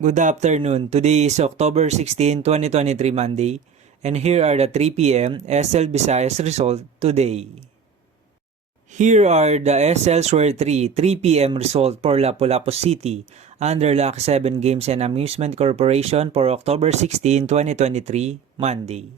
Good afternoon. Today is October 16, 2023 Monday, and here are the 3 p.m. SL Visayas result today. Here are the SL Square 3 p.m. result for Lapu-Lapu City under Lucky 7 Games and Amusement Corporation for October 16, 2023 Monday.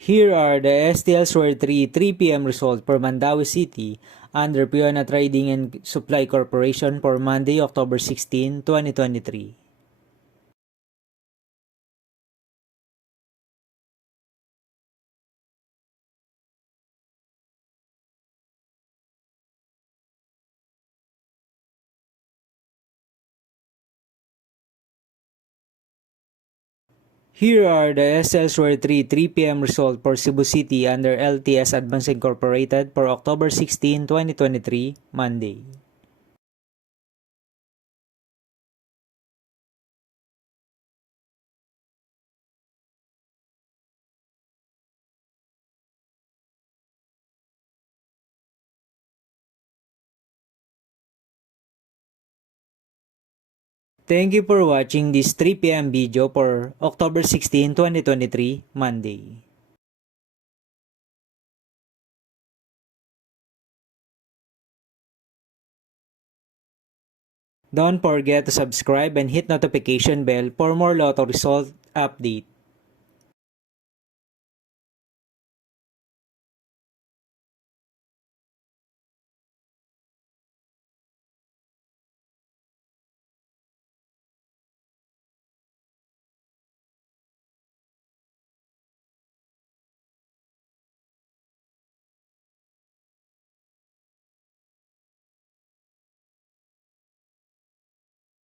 Here are the STL Square 3 p.m. result for Mandaue City under Piona Trading and Supply Corporation for Monday, October 16, 2023. Here are the SL Square 3 p.m. result for Cebu City under LTS Advance Incorporated for October 16, 2023, Monday. Thank you for watching this 3 p.m. video for October 16, 2023, Monday. Don't forget to subscribe and hit notification bell for more lotto result update.